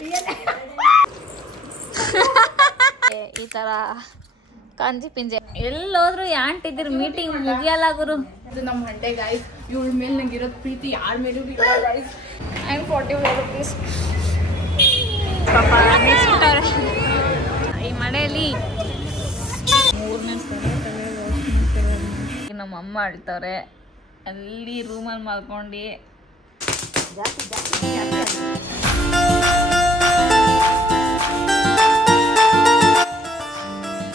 ಈ ತರ kanji ಪಿಂಜೆ ಎಲ್ಲೋದ್ರು ಯಾಂಟಿದ್ರು meeting ಮುಗಿಯಲ್ಲ ಗುರು. ಇದು ನಮ್ಮ ಹಂಡೆ ಗೈಸ್. ಇವಳ ಮೇಲೆ ನಂಗೆ ಇರೋದು ಪ್ರೀತಿ ಯಾರ ಮೇಲೂ ಇಲ್ಲ ಗೈಸ್. I am 45 rupees. ಪಾಪ ನಿಲ್ಸ್ಬಿಟ್ಟವ್ರೆ ಈ ಮಳೆಯಲ್ಲಿ. ನಮ್ಮ ಅಮ್ಮ ಆಡ್ತವ್ರೆ ಅಲ್ಲಿ ರೂಮಲ್ಲಿ ಮಲ್ಕೊಂಡು.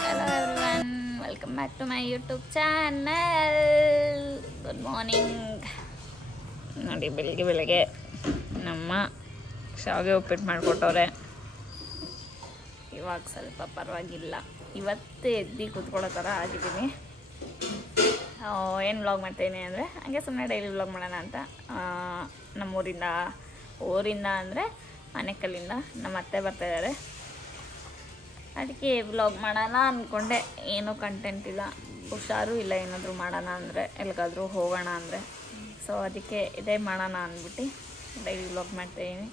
Hello everyone, welcome back to my YouTube channel. Good morning. ನೋಡಿ ಬೆಳಿಗ್ಗೆ ನಮ್ಮ ಶಾವಿಗೆ ಉಪ್ಪಿಟ್ಟು ಮಾಡಿಕೊಟ್ಟವ್ರೆ. ಇವಾಗ ಸ್ವಲ್ಪ ಪರವಾಗಿಲ್ಲ. ಇವತ್ತೇ ಎದ್ದು ಕೂತ್ಕೊಳ್ಳೋ ಥರ ಆಗಿದ್ದೀನಿ. ಏನು ವ್ಲಾಗ್ ಮಾಡ್ತಾಯಿದ್ದೀನಿ ಅಂದರೆ ಹಾಗೆ ಸುಮ್ಮನೆ ಡೈಲಿ ವ್ಲಾಗ್ ಮಾಡೋಣ ಅಂತ. ಊರಿಂದ ಅಂದರೆ ಮನೆಕಲ್ಲಿಂದ ನಮ್ಮ ಅತ್ತೆ ಬರ್ತಾಯಿದ್ದಾರೆ. ಅದಕ್ಕೆ ವ್ಲಾಗ್ ಮಾಡೋಣ ಅಂದ್ಕೊಂಡೆ. ಏನೂ ಕಂಟೆಂಟ್ ಇಲ್ಲ, ಹುಷಾರು ಇಲ್ಲ. ಏನಾದರೂ ಮಾಡೋಣ ಅಂದರೆ ಎಲ್ಲಿಗಾದರೂ ಹೋಗೋಣ ಅಂದರೆ ಸೊ ಅದಕ್ಕೆ ಇದೇ ಮಾಡೋಣ ಅಂದ್ಬಿಟ್ಟು ಡೈಲಿ ವ್ಲಾಗ್ ಮಾಡ್ತಾಯಿದ್ದೀನಿ.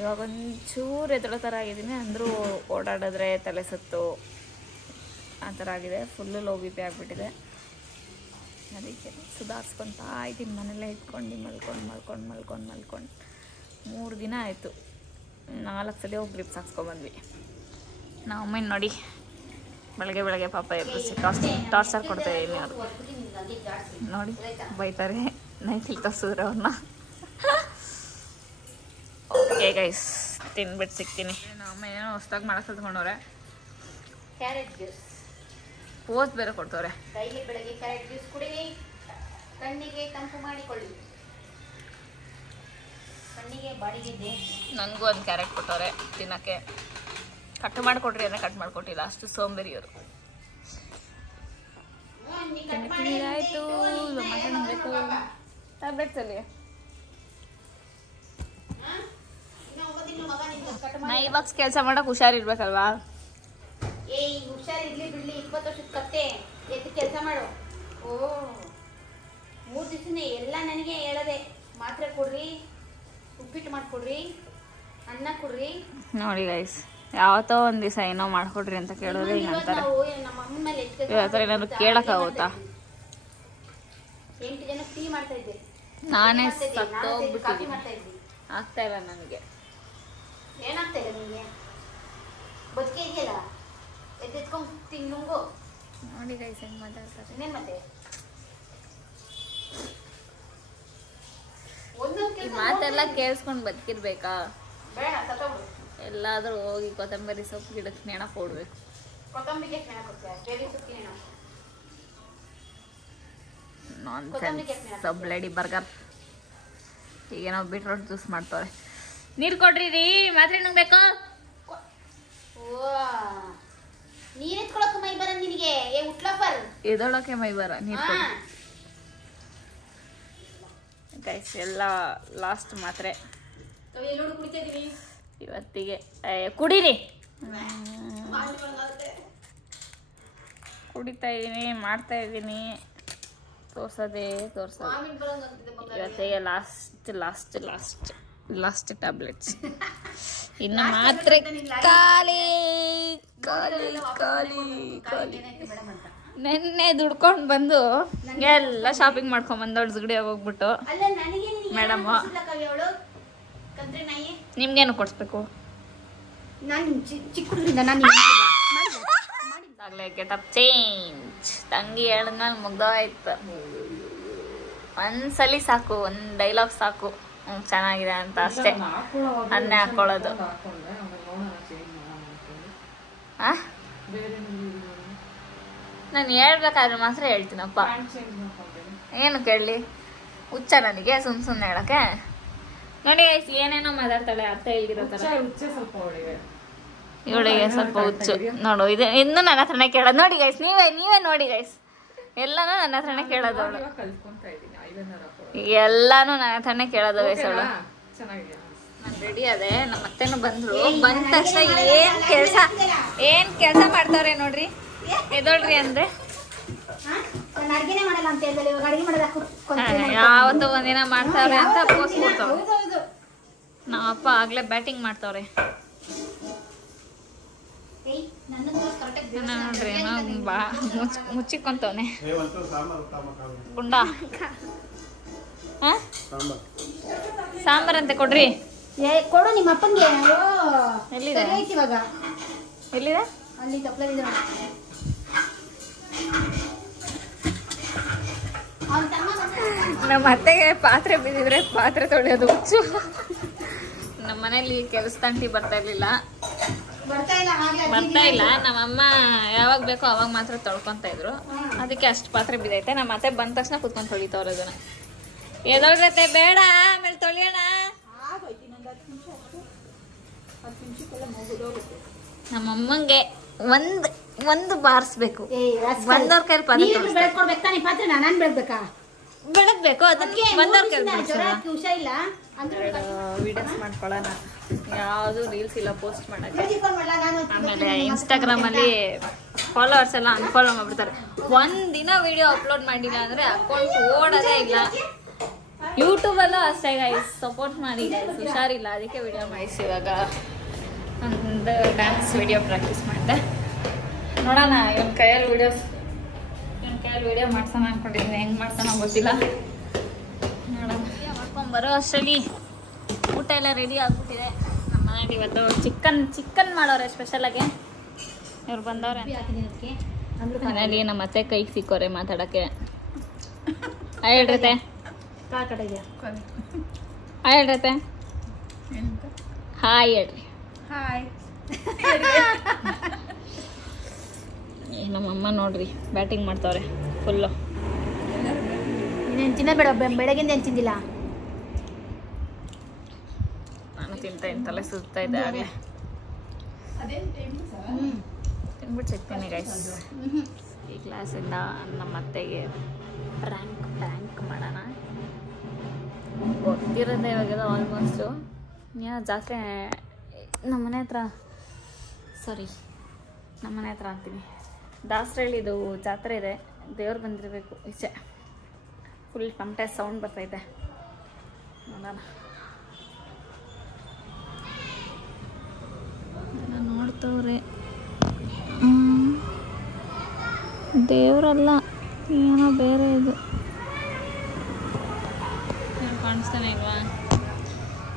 ಇವಾಗ ಒಂಚೂರು ಎದ್ದಳೋ ಥರ ಆಗಿದ್ದೀನಿ. ಅಂದರೂ ಓಡಾಡಿದ್ರೆ ತಲೆ ಸುತ್ತು ಆ ಥರ ಆಗಿದೆ. ಫುಲ್ಲು ಲೋ ಬಿ ಪಿ ಆಗಿಬಿಟ್ಟಿದೆ. ಅದಕ್ಕೆ ಸುಧಾರಿಸ್ಕೊತಾ ಇದ್ದೀನಿ. ಮನೆಯಲ್ಲೇ ಇಟ್ಕೊಂಡು ಮಲ್ಕೊಂಡು 3 ದಿನ ಆಯಿತು. 4 ಸಲ ಹೋಗಿ ಗ್ರಿಪ್ಸ್ ಹಾಕ್ಸ್ಕೊಂಬಂದ್ವಿ. ನಾವು ಅಮ್ಮ ನೋಡಿ ಬೆಳಗ್ಗೆ ಪಾಪ ಎಬ್ಬಿಸಿ ಟಾರ್ಚರ್ ಕೊಡ್ತಾಯಿದ್ದೀನಿ. ಅವರು ನೋಡಿ ಬೈತಾರೆ ನೈಟಿಗೆ ತೋರಿಸಿದ್ರೆ ಅವ್ರನ್ನ. ಓಕೆ ಗೈಸ್, ತಿನ್ಬಿಟ್ಟು ಸಿಗ್ತೀನಿ. ನಮ್ಮ ಏನೋ ಹೊಸ್ದಾಗಿ ಮಾಡಕ್ಕೆ ಕಲ್ತ್ಕೊಂಡವ್ರೆ. ಕ್ಯಾರೆಟ್ ಜ್ಯೂಸ್ ಪೋಸ್ಟ್ ಬೇರೆ ಕೊಡ್ತವ್ರೆ. ಡೈಲಿ ಬೆಳಗ್ಗೆ ಕ್ಯಾರೆಟ್ ಜ್ಯೂಸ್ ಕುಡಿರಿ, ಕಣ್ಣಿಗೆ ತಂಪು ಮಾಡಿಕೊಳ್ಳಿ, ಕಣ್ಣಿಗೆ ಬಾಡಿಗೆ. ನನಗೂ ಒಂದು ಕ್ಯಾರೆಟ್ ಕೊಟ್ಟವ್ರೆ ತಿನ್ನೋಕ್ಕೆ. ಕಟ್ ಮಾಡಿಕೊಟ್ರಿ ಅಂದರೆ ಕಟ್ ಮಾಡಿಕೊಟ್ಟಿಲ್ಲ, ಅಷ್ಟು ಸೋಂಬೇರಿಯವರು. ಆಯಿತು ಬೇಕು ಟ್ಯಾಬ್ಲೆಟ್ಸಲ್ಲಿ. ನಾ ಇವಾಗ ಕೆಲಸ ಮಾಡೋಕೆ ಹುಷಾರಿರ್ಬೇಕಲ್ವಾ? ಹುಷಾರಿರ್ಲಿ ಬಿಡ್ಲಿ, 20 ವರ್ಷದ ಕತ್ತೆ ಎದ್ದು ಕೆಲಸ ಮಾಡು. 3 ದಿವಸನೇ ಎಲ್ಲ ನನಗೆ ಹೇಳದೆ. ಮಾತ್ರೆ ಕೊಡ್ರಿ, ಉಪ್ಪಿಟ್ಟು ಮಾಡಿಕೊಡ್ರಿ, ಅನ್ನ ಕೊಡ್ರಿ. ನೋಡಿ ಗೈಸ್, ಯಾವತ್ತೋ ಒಂದು ದಿವಸ ಏನೋ ಮಾಡ್ಕೊಡ್ರಿ ಅಂತ ಕೇಳೋರು ಹಿಂಗೆ ಅಂತಾರೆ. ಇವತ್ತರ ಏನಾದ್ರು ಕೇಳೋಕ್ಕಾಗುತ್ತಾ? 8 ಜನ ಟೀ ಮಾಡ್ತಾ ಇದ್ದೆ. ನಾನೇ ಸತ್ತೋಗ್ಬಿಟ್ಟಿದ್ದೀನಿ. ಆಗ್ತಾ ಇಲ್ಲ ನನಗೆ. ಏನಾಗ್ತಾ ಇಲ್ಲ ನಿಮಗೆ? ಬದುಕೆ ಇದೆಯಲ್ಲ, ಎತ್ಕೊಂಡು ತಿಂಗುಂಗು. ನೋಡಿ ಗೈಸ್ ಹೆಂಗೆ ಮಾತಾಡ್ತಾರೆ. ಇನ್ನೇನು ಮತ್ತೆ ಈ ಮಾತೆಲ್ಲ ಕೇಳಿಸ್ಕೊಂಡು ಬದುಕಿರ್ಬೇಕಾ? ಬೇಡ, ಸತ್ತೋಗ್ಬಿಡು. ಎಲ್ಲಾದರೂ ಹೋಗಿ ಕೊತ್ತಂಬರಿ ಸೊಪ್ಪು ಗಿಡಕ್ಕೆ ನೆನಪು ಕೊಡ್ಬೇಕು. ಕೊತ್ತಂಬರಿಗೆ ನೆನ ಕೊಡ್ತೀಯ? ಬೇರೆ ಸೊಪ್ಪಿನ ಸಬ್ಲೆಡಿ ಬರ್ಗರ್. ಈಗ ನಾವು ಬೀಟ್ರೋಟ್ ಜ್ಯೂಸ್ ಮಾಡ್ತವ್ರೆ. ನೀರು ಕೊಡ್ರಿ ರೀ, ಮಾತ್ರೆ ನುಂಗ್ಬೇಕು. ನೀರ್ ಎತ್ಕೊಳಕ್ಕೆ ಮೈ ಬರ ನಿನಗೆ? ಎದೊಳಕ್ಕೆ ಮೈ ಬರ ನೀರು ಕೊಡಿ ಗೈಸ್. ಎಲ್ಲ ಲಾಸ್ಟ್ ಮಾತ್ರೆ ಇವತ್ತಿಗೆ. ಕುಡೀರಿ. ಕುಡಿತಾ ಇದ್ದೀನಿ, ಮಾಡ್ತಾ ಇದ್ದೀನಿ. ತೋರ್ಸೋದು ಇವತ್ತಿಗೆ ಲಾಸ್ಟ್ ಟ್ಯಾಬ್ಲೆಟ್ಸ್. ಇನ್ನು ಮಾತ್ರೆ ಖಾಲಿ. ನೆನ್ನೆ ದುಡ್ಕೊಂಡು ಬಂದು ಎಲ್ಲ ಶಾಪಿಂಗ್ ಮಾಡ್ಕೊಂಡ್ ಬಂದು ದುಗಡಿ ಹೋಗ್ಬಿಟ್ಟು ಮೇಡಮ್ ನಿಮ್ಗೇನು ಕೊಡಿಸ್ಬೇಕು? ಆಗ್ಲೇ ಗೆಟಪ್ ಚೇಂಜ್. ತಂಗಿ ಹೇಳಿದ್ಮೇಲೆ ಮುಗ್ದೋಯ್ತು. ಒಂದ್ಸಲಿ ಸಾಕು, ಒಂದು ಡೈಲಾಗ್ ಸಾಕು ಚೆನ್ನಾಗಿದೆ ಅಂತ ಅಷ್ಟೇ. ಅನ್ನೇ ಹಾಕೊಳ್ಳೋದು. ನಾನು ಹೇಳ್ಬೇಕಾದ್ರೆ ಮಾತ್ರ ಹೇಳ್ತೀನಪ್ಪ. ಏನು ಕೇಳಲಿ? ಹುಚ್ಚ ನನಗೆ ಸುಮ್ಮನೆ ಹೇಳಕ್ಕೆ. ನೋಡಿ ಏನೇನೋ ಮಾತಾಡ್ತಾಳೆ, ಅರ್ಥ ಇಲ್ದಿರೋ ಥರ. ಇವಳಿಗೆ ಸ್ವಲ್ಪ ಹುಚ್ಚು ನೋಡು. ಇನ್ನು ನನ್ನ ಹತ್ರನೇ ಕೇಳೋದು. ನೋಡಿ ಗೈಸ್, ನೀವೇ ನೋಡಿ ಗೈಸ್, ಎಲ್ಲಾನು ನನ್ನ ಹತ್ರನೇ ಕೇಳೋದು. ಅವಳು ಎಲ್ಲಾನು ನನ್ನ ಹತ್ರನೇ ಕೇಳೋದು ಗೈಸ್. ಅವಳು ನಾನು ರೆಡಿ ಅದೇ. ನಮ್ಮ ಅತ್ತೆನೂ ಬಂದ್ರು. ಬಂದ ತಕ್ಷಣ ಏನ್ ಕೆಲಸ ಮಾಡ್ತಾವ್ರೆ ನೋಡ್ರಿ. ಎದೋಳ್ರಿ ಅಂದ್ರೆ ಯಾವತ್ತೋ ಒಂದಿನ ಮಾಡ್ತಾವ್ರೆ ಅಂತ ಪೋಸ್ಟ್ ಕೊಡ್ತಾವ. ನಮ್ಮಪ್ಪ ಆಗಲೇ ಬ್ಯಾಟಿಂಗ್ ಮಾಡ್ತವ್ರೆ ನೋಡ್ರಿ ಮುಚ್ಚಿಕೊಂತವನೆ ಗುಂಡ. ಸಾಂಬಾರಂತೆ ಕೊಡ್ರಿ. ಕೊಡು ನಿಮ್ಮ ಅಪ್ಪಂಗೆ. ಎಲ್ಲಿದೆ ಇವಾಗ ಎಲ್ಲಿದೆ? ಅಲ್ಲಿ ತಪ್ಪಲಿದೆ. ನಮ್ಮ ಅತ್ತೆಗೆ ಪಾತ್ರೆ ಬಿದ್ದಿದ್ರೆ ಪಾತ್ರೆ ತೊಳೆಯೋದು ಹುಚ್ಚು. ನಮ್ಮ ಮನೇಲಿ ಕೆಲಸ ತಂಟಿ ಬರ್ತಾ ಇರ್ಲಿಲ್ಲ. ನಮ್ಮಮ್ಮ ಯಾವಾಗ ಬೇಕೋ ಅವಾಗ ಮಾತ್ರ ತೊಳ್ಕೊಂತ ಇದ್ರು. ಅದಕ್ಕೆ ಅಷ್ಟು ಪಾತ್ರೆ ಬಿದ್ದೈತೆ. ನಮ್ಮ ಅತ್ತೆ ಬಂದ ತಕ್ಷಣ ಕುತ್ಕೊಂಡು ತೊಳಿತವ್ರೆ ಅದನ್ನ. ಎದೊಳ್ರತೆ ಬೇಡ, ಆಮೇಲೆ ತೊಳಿಯೋಣ. ನಮ್ಮಮ್ಮಂಗೆ ಒಂದು ಬಾರಿಸ್ಬೇಕು. ಬಂದವ್ರ ಕೈಲಿ ಬೆಳಗ್ಬೇಕು. ಅದಕ್ಕೆ ಬಂದವ್ರ ಕೈಲಿ ವಿಡಿಯೋಸ್ ಮಾಡ್ಕೊಳ್ಳೋಣ. ಯಾವುದು ರೀಲ್ಸ್ ಇಲ್ಲ ಪೋಸ್ಟ್ ಮಾಡಕ್ಕೆ. ಆಮೇಲೆ ಇನ್ಸ್ಟಾಗ್ರಾಮ್ ಅಲ್ಲಿ ಫಾಲೋವರ್ಸ್ ಎಲ್ಲ ಅನ್ಫಾಲೋ ಮಾಡ್ಬಿಡ್ತಾರೆ. ಒಂದಿನ ವಿಡಿಯೋ ಅಪ್ಲೋಡ್ ಮಾಡಿಲ್ಲ ಅಂದ್ರೆ ಅಕೌಂಟ್ ಓಡೋದೇ ಇಲ್ಲ. ಯೂಟ್ಯೂಬಲ್ಲೂ ಅಷ್ಟೇ ಗೈಸ್, ಸಪೋರ್ಟ್ ಮಾಡಿ ಗೈಸ್. ಹುಷಾರಿಲ್ಲ, ಅದಕ್ಕೆ ವಿಡಿಯೋ ಮಾಡಿಸಿ. ಇವಾಗ ಒಂದು ಡ್ಯಾನ್ಸ್ ವಿಡಿಯೋ ಪ್ರಾಕ್ಟೀಸ್ ಮಾಡಿದೆ. ನೋಡೋಣ ಇವನ್ ಕೈಯಲ್ಲಿ ವಿಡಿಯೋ ಮಾಡ್ಸೋಣ ಅನ್ಕೊಂಡಿದ್ದೀನಿ. ಹೆಂಗೆ ಮಾಡ್ಸೋಣ ಗೊತ್ತಿಲ್ಲ. ನೋಡೋಣ. ಮಾಡ್ಕೊಂಬರೋ ಅಷ್ಟರಲ್ಲಿ ಊಟ ಎಲ್ಲ ರೆಡಿ ಆಗ್ಬಿಟ್ಟಿದೆ. ನಮ್ಮ ಮನೇಲಿ ಇವತ್ತು ಚಿಕನ್ ಮಾಡೋರೆ ಸ್ಪೆಷಲಾಗಿ. ಇವ್ರು ಬಂದವ್ರೆ ಮನೇಲಿ. ನಮ್ಮ ಅತ್ತೆ ಕೈಗೆ ಸಿಕ್ಕೋರೆ ಮಾತಾಡೋಕ್ಕೆ. ಹೇಳ್ರತೆ ಹೇಳ್ರತೆ ಹಾಯ್ ಹೇಳ್ರಿ. ನಮ್ಮಮ್ಮ ನೋಡ್ರಿ ಬ್ಯಾಟಿಂಗ್ ಮಾಡ್ತಾವ್ರೆ ಫುಲ್ಲು. ತಿನ್ನ ಬೇಡ, ಬೆಳಗಿಂದ ಏನು ತಿಂದಿಲ್ಲ. ನಾನು ತಿಂತಲೇ ಸುತ್ತಾ ಇದ್ದೆ ಆಗಲೇ. ತಿನ್ಬಿಟ್ಟು ಸಿಗ್ತೀನಿ ಗೈಸ್. ಈ ಕ್ಲಾಸಿಂದ ನಮ್ಮ ಅತ್ತೆಗೆ ಪ್ರ್ಯಾಂಕ್ ಮಾಡೋಣ. ಗೊತ್ತಿರೋದೇ ಇವಾಗೆಲ್ಲ ಆಲ್ಮೋಸ್ಟು. ಜಾತ್ರೆ ನಮ್ಮನೆ ಹತ್ರ ಅಂತೀನಿ, ದಾಸರಳ್ಳಿದು ಜಾತ್ರೆ ಇದೆ. ದೇವ್ರು ಬಂದಿರಬೇಕು. ಈಚೆ ಫುಲ್ ಟಮಟೆ ಸೌಂಡ್ ಬರ್ತೈತೆ. ನೋಡೋಣ. ನೋಡ್ತವ್ರೆ. ದೇವರಲ್ಲ, ಏನೋ ಬೇರೆ ಇದು ಕಾಣಿಸ್ತಾನೆ ಇಲ್ವಾ?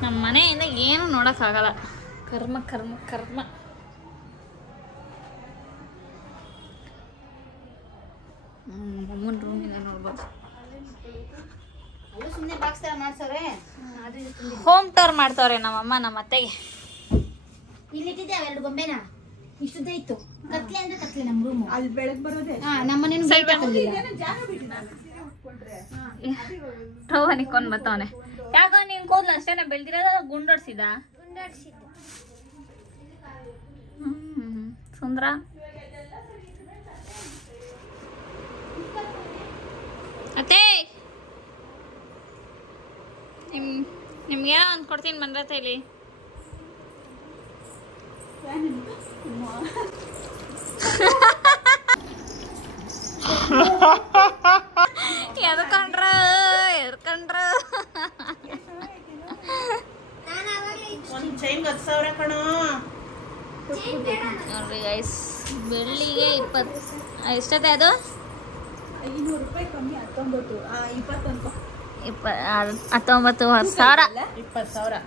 ನಮ್ಮ ಮನೆಯಿಂದ ಏನು ನೋಡೋಕ್ಕಾಗಲ್ಲ. ಕರ್ಮ ಕರ್ಮ ಕರ್ಮ. ಅಮ್ಮನ ರೂಮಿಂದ ನೋಡ್ಬೋದು. ಹೋಮ್ ಟೂರ್ ಮಾಡ್ತವ್ರೆ ನಮ್ಮಮ್ಮ ನಮ್ಮ ಅತ್ತೆಗೆ. ಇಲ್ಲಿಟ್ಟಿದ್ದೆ ಅವೆರಡು ಗೊಂಬೆನ ಇಷ್ಟುದ್ದ ಇತ್ತು. ಕತ್ಲೆ ಅಂದ್ರೆ ಕತ್ಲೆ ನಮ್ಮ ರೂಮು. ಅಲ್ಲಿ ಬೆಳಗ್ಗೆ ಬರೋದೇ ನಮ್ಮನೇನು ರೋಹನಿಕೊಂಡ್ ಬತ್ತವನೆ. ಯಾಕೋ ನೀನ್ ಕೂದ್ಲು ಅಷ್ಟೇನ ಬೆಳ್ದಿರೋದ ಗುಂಡೋಡ್ಸಿದ? ಸುಂದ್ರ ಅತ್ತೆ ನಿಮ್ಗೇನೋ ಒಂದು ಕೊಡ್ತೀನಿ ಬಂದ್ರತ್ತೆ ಇಲ್ಲಿ. ಎದ್ಕೊಂಡ್ರ ನೋಡ್ರಿ ಗೈಸ್, ಬೆಳ್ಳಿಗೆ 20. ಎಷ್ಟತೆ ಅದು? 500 ರೂಪಾಯಿ ಕಮ್ಮಿ. 19,000. 20,000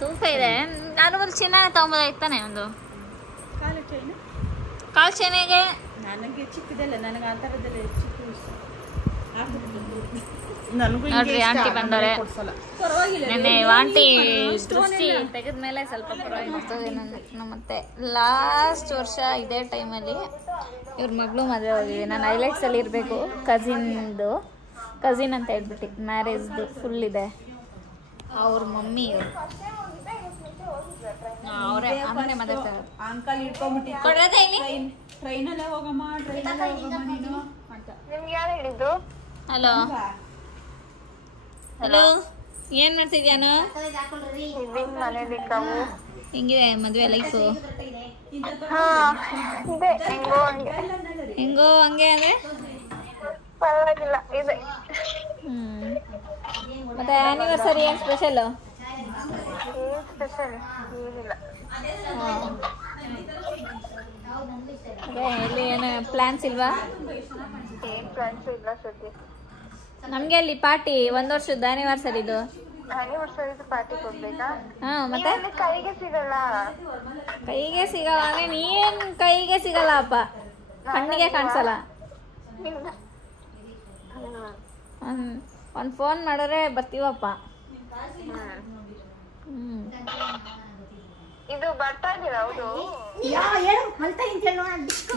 ತೂಕ ಇದೆ. ನಾನು ಒಂದು ಚಿನ್ನ ತಗೊಂಬೋದಾಯ್ತಾನೆ. ಒಂದು ಕಾಲು ಚೈನಿಗೆ ನನಗೆ ಚಿಕ್ಕದಲ್ಲ, ನನಗೆ ಆ ಥರದ್ದೆಲ್ಲ ಚಿಕ್ಕ ನೋಡ್ರಿ. ಆಂಟಿ ಬಂದವ್ರೆ. ನೆನ್ನೆ ಆಂಟಿ ದೃಷ್ಟಿ ತೆಗೆದ್ಮೇಲೆ ಸ್ವಲ್ಪ ಪರವಾಗಿರ್ತದೆ. ನಮ್ಮತ್ತೆ ಲಾಸ್ಟ್ ವರ್ಷ ಇದೇ ಟೈಮಲ್ಲಿ ಇವ್ರ ಮಗಳು ಮದುವೆ ಹೋಗಿದೆ. ನಾನು ಹೈಲೈಟ್ಸಲ್ಲಿ ಇರಬೇಕು. ಕಸಿನ್ ಅಂತ ಹೇಳ್ಬಿಟ್ಟು ಮ್ಯಾರೇಜ್ದು ಫುಲ್ ಇದೆ. ಅವ್ರ ಮಮ್ಮಿ ಅವರೇ ಆಮೇಲೆ ಮಾತಾಡ್ತಾರೆ. ಅಂಕಲ್ ಹಿಡ್ಕೊಂಡ್ಬಿಟ್ಟು ಕೊಡ್ರದೆ ಇಲ್ಲಿ ಟ್ರೈನಲ್ಲೇ ಹೋಗಮ್ಮ ನೀನು ಅಂತ. ನಿಮ್ಗೆ ಯಾರು ಹೇಳಿದ್ದು? ಹಲೋ ಏನ್ ಮಾಡ್ತಿದ್ಯಾನು? ಹೆಂಗಿದೆ ಮದ್ವೆ ಲೈಫು? ಹೆಂಗೋ ಹಂಗೆ ಅಂದ್ರೆ ಮತ್ತೆ ಆನಿವರ್ಸರಿ ಏನ್ ಸ್ಪೆಷಲ್? ಸ್ಪೆಷಲ್ ಏನಿಲ್ಲ. ಇಲ್ಲಿ ಏನು ಪ್ಲಾನ್ಸ್ ಇಲ್ವಾ? ಏನ್ ಪ್ಲಾನ್ಸ್ ಇಲ್ಲ ಸದ್ಯ. ನಮ್ಗೆ ಅಲ್ಲಿ ಪಾರ್ಟಿ 1 ವರ್ಷದ ಆನಿವರ್ಸರಿ ಇದು. ಆನಿವರ್ಸರಿ ಪಾರ್ಟಿ ಕೊಡ್ಬೇಕಾ? ಹಾ ಮತ್ತೆ ಕೈಗೆ ಸಿಗಲ್ಲ. ಕೈಗೆ ಸಿಗಲ್ಲ ನೀನ್ ಕೈಗೆ ಸಿಗಲ್ಲ ಅಪ್ಪ, ಕಣ್ಣಿಗೆ ಕಾಣಿಸಲ್ಲ. ಒಂದು ಫೋನ್ ಮಾಡಿದ್ರೆ ಬರ್ತೀವಪ್ಪ. ಇದು ಬರ್ತಾ ಇದೀರ? ಹೌದು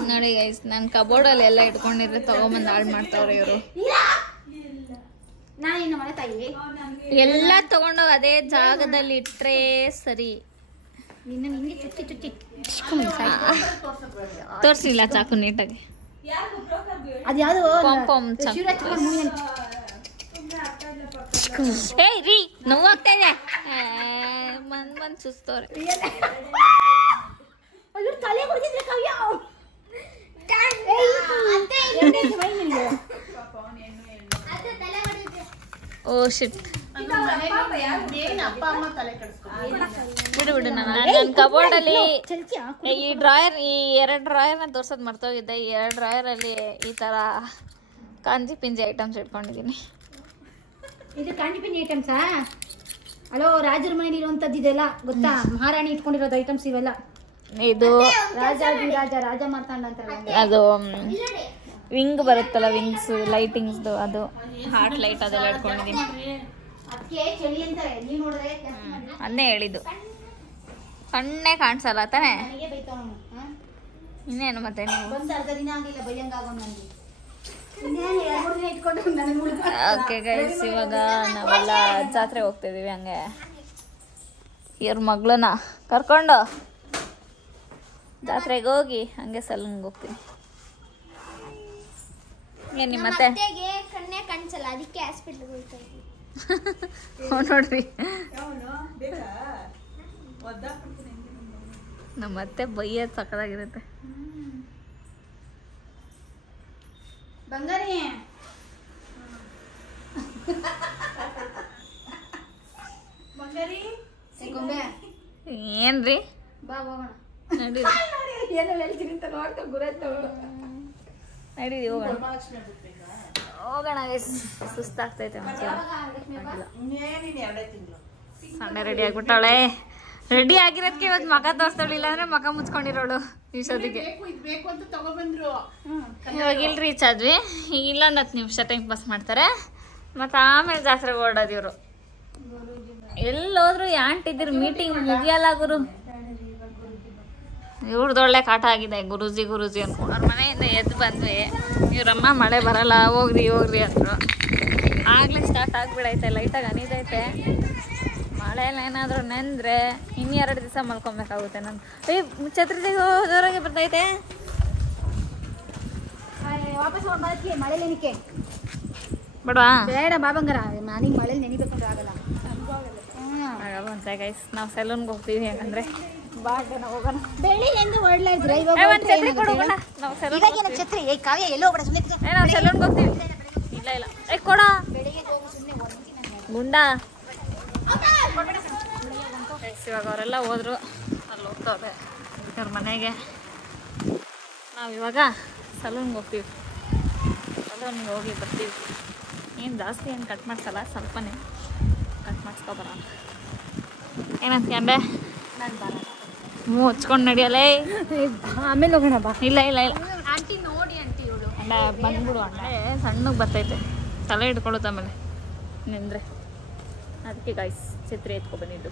ನೋಡಿ ಗೈಸ್, ನಾನು ಕಬೋರ್ಡಲ್ಲಿ ಎಲ್ಲ ಇಟ್ಕೊಂಡಿದ್ರೆ ತಗೊಂಬಂದು ಹಾಳು ಮಾಡ್ತಾವ್ರೆ ಇವರು. ಎಲ್ಲ ತಗೊಂಡು ಅದೇ ಜಾಗದಲ್ಲಿ ಇಟ್ರೆ ಸರಿ. ತೋರ್ಸಿಲ್ಲ ಚಾಕು ನೀಟಾಗಿ. ಏಯ್ ರೀ, ನೋವಾಗ್ತಾ ಇದೆ. ಬಂದ್ ಸುಸ್ತವ್ರೆ. ಓ ಶಿಟ್, ಬಿಡು ಬಿಡು. ನನ್ನ ಕಬೋರ್ಡ್ ಅಲ್ಲಿ ಈ ಡ್ರಾಯರ್, ಈ 2 ಡ್ರಾಯರ್ನ ತೋರ್ಸೋದ್ ಮರ್ತೋಗಿದ್ದೆ. ಈ 2 ಡ್ರಾಯರ್ ಅಲ್ಲಿ ಈ ತರ ಕಾಂಜಿ ಪಿಂಜಿ ಐಟಮ್ಸ್ ಇಟ್ಕೊಂಡಿದೀನಿ. ಇದು ಕಾಂಜಿ ಪಿಂಜಿ ಐಟಮ್ಸಾ? ಅಲೋ, ರಾಜರ ಮನೇಲಿ ಇರುವಂತದ್ದು ಇದೆಲ್ಲ ಗೊತ್ತಾ? ಮಹಾರಾಣಿ ಇಟ್ಕೊಂಡಿರೋದು ಐಟಮ್ಸ್ ಇವೆಲ್ಲ. ಇದು ರಾಜ ಮಾರ್ತಾಂಡ ಅಂತಾರಲ್ಲ, ಅದು ವಿಂಗ್ ಬರುತ್ತಲ್ಲ, ವಿಂಗ್ಸ್ ಲೈಟಿಂಗ್ಸ್ದು, ಅದು ಹಾರ್ಟ್ ಲೈಟ್ ಅದೆಲ್ಲ ಇಟ್ಕೊಂಡಿದೀನಿ. ಅದನ್ನೇ ಹೇಳಿದ್ದು, ಕಣ್ಣೇ ಕಾಣಿಸಲ್ಲ ತಾನೆ. ಇನ್ನೇನು ಮತ್ತೆ ನೀವು? ಓಕೆ ಗೈಸ್, ಇವಾಗ ನಾವೆಲ್ಲ ಜಾತ್ರೆ ಹೋಗ್ತಿದೀವಿ. ಹಂಗೆ ಇವ್ರ ಮಗಳನ್ನ ಕರ್ಕೊಂಡು ಜಾತ್ರೆಗೆ ಹೋಗಿ ಹಂಗೆ ಸಲೂನ್ಗೆ ಹೋಗ್ತೀನಿ. ಏನಿ ಮತ್ತೆ ಕಣ್ಣೇ ಕಾಣಿಸಲ್ಲ, ಅದಕ್ಕೆ ಹಾಸ್ಪಿಟ್ಲಿಗೆ ಹೋಗ್ತಾ ಇದ್ದೀವಿ. ನೋಡ್ರಿ, ನಮ್ಮ ಮತ್ತೆ ಬೈಯೋದು ಸಕ್ಕದಾಗಿರುತ್ತೆ. ಬಂಗಾರಿ ಏನ್ರಿ ಬಾ ಹೋಗೋಣ. ನಡೀರಿ ಏನೋ ಹೇಳ್ತೀನಿ ಅಂತ ನೋಡ್ತಾ ಗುರೈತವಳು. ನಡೀರಿ ಹೋಗೋಣ ಹೋಗೋಣ. ಸುಸ್ತಾಗ್ತೈತೆ ಸಣ್ಣ ರೆಡಿ ಆಗ್ಬಿಟ್ಟಾಳೆ. ರೆಡಿ ಆಗಿರೋದಕ್ಕೆ ಇವತ್ತು ಮಗ ತೋರಿಸ್ತಾಳೆ, ಇಲ್ಲಾಂದ್ರೆ ಮಗ ಮುಚ್ಕೊಂಡಿರೋಳು ಇಷ್ಟೊತ್ತಿಗೆ. ಇವಾಗ ಇಲ್ಲಿ ರೀಚ್ ಆದ್ವಿ. ಈಗ ಇಲ್ಲೊಂದು 10 ನಿಮಿಷ ಟೈಮ್ ಪಾಸ್ ಮಾಡ್ತಾರೆ, ಮತ್ತು ಆಮೇಲೆ ಜಾತ್ರೆಗೆ ಓಡೋದು ಇವರು. ಎಲ್ಲೋದ್ರು ಯಾಂಟಿದ್ರು ಮೀಟಿಂಗ್ ಮುಗಿಯಲ್ಲ ಗುರು. ಇವ್ರದೊಳ್ಳೆ ಕಾಟ ಆಗಿದೆ, ಗುರೂಜಿ ಗುರೂಜಿ ಅನ್ಕೊಂಡು. ಅವ್ರ ಮನೆಯಿಂದ ಎದ್ದು ಬಂದ್ವಿ. ಇವ್ರಮ್ಮ ಮಳೆ ಬರಲ್ಲ, ಹೋಗ್ರಿ ಹೋಗ್ರಿ ಅಂದರು. ಆಗಲೇ ಸ್ಟಾರ್ಟ್ ಆಗಿಬಿಡೈತೆ, ಲೈಟಾಗಿ ಅನಿದೈತೆ. ಮಳೆಯಲ್ಲಿ ಏನಾದರೂ ನೆಂದರೆ ಇನ್ನು 2 ದಿವಸ ಮಲ್ಕೊಬೇಕಾಗುತ್ತೆ ನಾನು. ಛತ್ರಿ ಜೋರಾಗಿ ಬರ್ತೈತೆ. ವಾಪಸ್ ಮಳೆ ನೆನಿಕೆ ಬೇಡವಾ? ಬೇಡ ಬಾಬಂಗರ, ನನಗೆ ಮಳೆ ನೆನಿಬೇಕಂದ್ರೆ ಆಗಲ್ಲ. ಆಗಲ್ವಂತೆ ಗೈಸ್, ನಾವು ಸೆಲೂನ್ಗೆ ಹೋಗ್ತೀವಿ. ಯಾಕಂದರೆ ಹೋಗೋಣ. ಬೆಳಿಗ್ಗೆಂದು ಹೊರಡ್ಲಾ ಇದ್ದೀರಾ? ಇವಾಗ ನಾವು ಛತ್ರಿ ಕಾವ್ಯ ಎಲ್ಲೋ ನಾವು ಸೆಲೂನ್ಗೆ ಹೋಗ್ತೀವಿ. ಇಲ್ಲ ಇಲ್ಲ, ಕೊಡ ಗುಂಡ. ಇವಾಗ ಅವರೆಲ್ಲ ಹೋದ್ರು, ಅಲ್ಲಿ ಹೋಗ್ತವ್ರೆ ಅವ್ರ ಮನೆಗೆ. ನಾವಿವಾಗ ಸಲೂನ್ಗೆ ಹೋಗ್ತೀವಿ. ಸಲೂನ್ಗೆ ಹೋಗಿ ಬರ್ತೀವಿ. ಏನು ಜಾಸ್ತಿ ಏನು ಕಟ್ ಮಾಡಿಸಲ್ಲ, ಸ್ವಲ್ಪನೇ ಕಟ್ ಮಾಡಿಸ್ಕೊಬರೋಣ. ಏನಂತ್ಕಂಡೆ? ನಾನು ಬರೋಣ, ಮುಚ್ಕೊಂಡು ನಡಿಯಲ್ಲ. ಆಮೇಲೆ ಹೋಗೋಣ ಬಾ. ಇಲ್ಲ ಇಲ್ಲ ಇಲ್ಲ, ಆಂಟಿ ನೋಡಿ ಆಂಟಿ ಇವಳು ಅಣ್ಣ ಬಂದ್ಬಿಡು. ಅಣ್ಣ ಸಣ್ಣಗೆ ಬರ್ತೈತೆ, ತಲೆ ಹಿಡ್ಕೊಳ್ಳುತ್ತೆ ಆಮೇಲೆ ನಿಂದ್ರೆ. ಅದಕ್ಕೆ ಗಾಯ್ಸ್ ಛತ್ರಿ ಎತ್ಕೊಬಂದಿದ್ದು.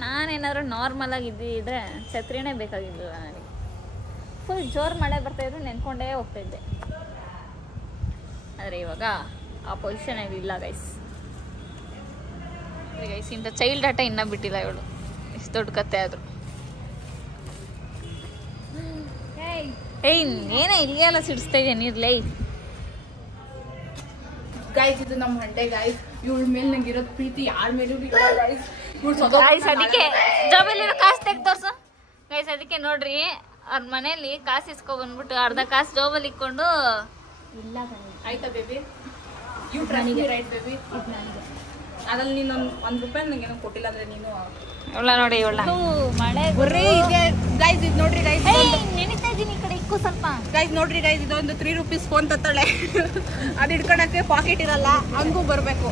ನಾನೇನಾದರೂ ನಾರ್ಮಲಾಗಿ ಇದ್ದಿದ್ರೆ ಛತ್ರಿನೇ ಬೇಕಾಗಿಲ್ಲ ನನಗೆ. ಫುಲ್ ಜೋರು ಮಳೆ ಬರ್ತಾಯಿದ್ರು ನೆನ್ಕೊಂಡೇ ಹೋಗ್ತಾಯಿದ್ದೆ. ಆದರೆ ಇವಾಗ ಆ ಪೊಸಿಷನಲ್ಲಿ ಇಲ್ಲ ಗೈಸ್. ಗೈಸ್ ಇಂಥ ಚೈಲ್ಡ್ ಡಾಟಾ ಇನ್ನೂ ಬಿಟ್ಟಿಲ್ಲ ಇವಳು, ಎಷ್ಟು ದೊಡ್ಡ ಕತೆ ಆದರೂ. ಏಯ್ ಏನೇ ಇಲ್ಲಿಗೆಲ್ಲ ಸಿಡಿಸ್ತಾ ಇದೆಯಾ ನೀರ್ಲೇ? ಗೈಸ್ ಇದು ನಮ್ಮ ಹಂಡೆ ಗೈಸ್. ಇವಳ ಮೇಲೆ ನಂಗೆ ಇರೋದು ಪ್ರೀತಿ ಯಾರ ಮೇಲೂ ಇಲ್ಲ ಗೈಸ್. ಗೈಸ್ ಅದಕ್ಕೆ ಜಾಬಲ್ಲಿರೋ ಕಾಸು ತೆಗ್ದು ತೋರ್ಸು ಗೈಸ್. ಅದಕ್ಕೆ ನೋಡ್ರಿ, ಅವ್ರ ಮನೇಲಿ ಕಾಸು ಇಸ್ಕೊಬಂದ್ಬಿಟ್ಟು ಅರ್ಧ ಕಾಸು ಜಾಬಲ್ಲಿ ಇಕ್ಕೊಂಡು. ಇಲ್ಲ ಆಯ್ತಾ baby? You try me right baby? ಅದ್ರಲ್ಲಿ ನೀನು ಒಂದು ರೂಪಾಯಿ ನಂಗೆ ಏನೋ ಕೊಟ್ಟಿಲ್ಲ ಅಂದ್ರೆ ನೀನು ಇವಳ ನೋಡಿ ಇವಳ ಮಳೆ ಬರ್ರಿ ಗೈಸ್ ಇದು ನೋಡ್ರಿ ಗೈಸ್ ನೆನಿತಾ ಇದೀನಿ ಈ ಕಡೆ ಇಕ್ಕು ಸ್ವಲ್ಪ ಗೈಸ್ ನೋಡ್ರಿ ಗೈಸ್ ಇದೊಂದು 3 ರೂಪೀಸ್ ಫೋನ್ ತತ್ತಾಳೆ ಅದು ಇಟ್ಕೊಳಕ್ಕೆ ಪಾಕೆಟ್ ಇರಲ್ಲ ಹಂಗೂ ಬರಬೇಕು